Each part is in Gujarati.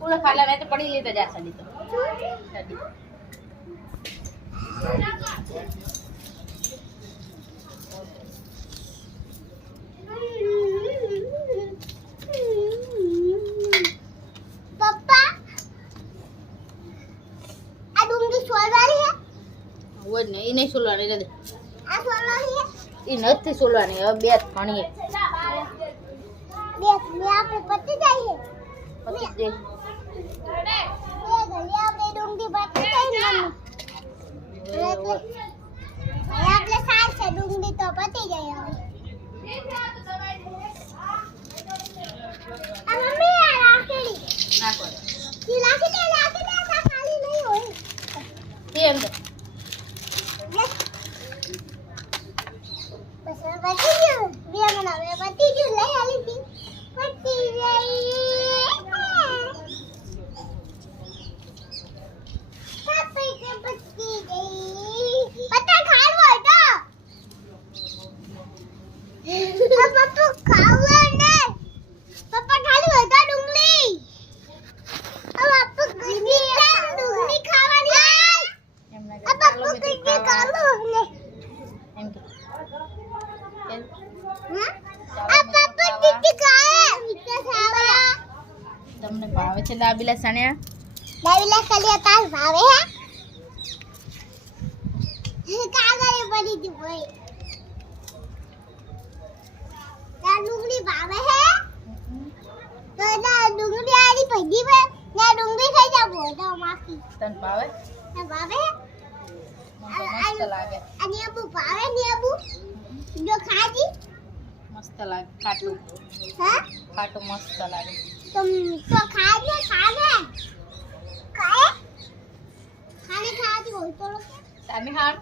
पूरा खाला मैं तो पड़ी लेता जा सदी तो सदी पापा आ डूंगी सोलवानी है वो नहीं सोलवानी रे आ सोलवानी है ई નથી સોલવાની હવે બે પાણી બે મે આપણે પતી જાય પછી દે બે ઘરે આપણે ડુંગળી પતી જાય ને એટલે આપણે સાર છે ડુંગળી તો પતી જાય હવે આ મમ્મી આ રાખેલી નાખો ઈ રાખી દે આ ખાલી નહીં હોય કેમ દે બસ પતી ગયું બે મનાવે પતી ગયું લઈ આલી હતી પતી ગઈ પાપા કે પતી ગઈ પતા ખાવ હોય તો પપ્પા ખાવ ને પપ્પા ખાલી હોય તો ડુંગળી હવે પપ્પા ડુંગળી ખાવાની એમને આ પપ્પા કે કાલો ને એમ કે આ પપ્પા ટીટી ખાય વિકાસ આવા તમને ભાવે છે દાબીલા સણ્યા દાબીલા ખાલી તાર ભાવે હે કાગળે પડી દી ભાઈ ના ડુંગળી ભાવે હે તો ના ડુંગળી આડી પડી વે ના ડુંગળી ખાઈ જાબો તો માફી તને ભાવે ના ભાવે મને તો મસ્ત લાગે અને અબુ ભાવે ને અબુ જો ખાજી મસ્ત લાગે ખાટું હા ખાટું મસ્ત લાગે તો ખાજે ખાને ખાજી હોય તો તમે હાર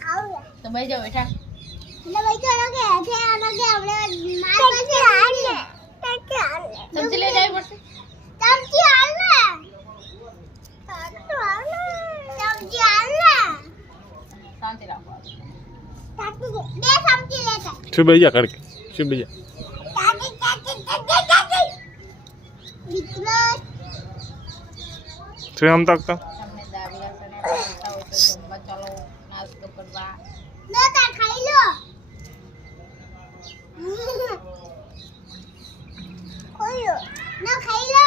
ખાવ તો ભાઈ જાઓ બેઠા એટલે ભાઈ તો લગે છે લગે આપણે માર પાસે આને સમજી લે જાય પડશે સમજી આલે સમજી આલે શાંતિ રાખો બે સમજી લેતા શું ભૈયા કડકે શું ભૈયા મિત્રો શું આમ તાકતા તમને દાબીલા સણ્યા ખાતા હોય તો જમવા ચાલો નાસ્તો કરવા લો તા ખાઈ લો કોયો ના ખાઈ લો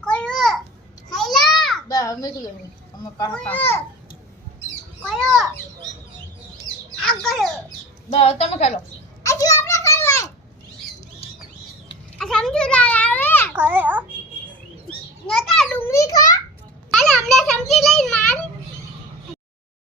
કોયો ખાઈ લો બા અમે શું લેવું અમે પાહા કોયો આ કોયો બા તમે ખાઈ લો આજુ આપણે ખાઈ આ સમજુ આવે કોયો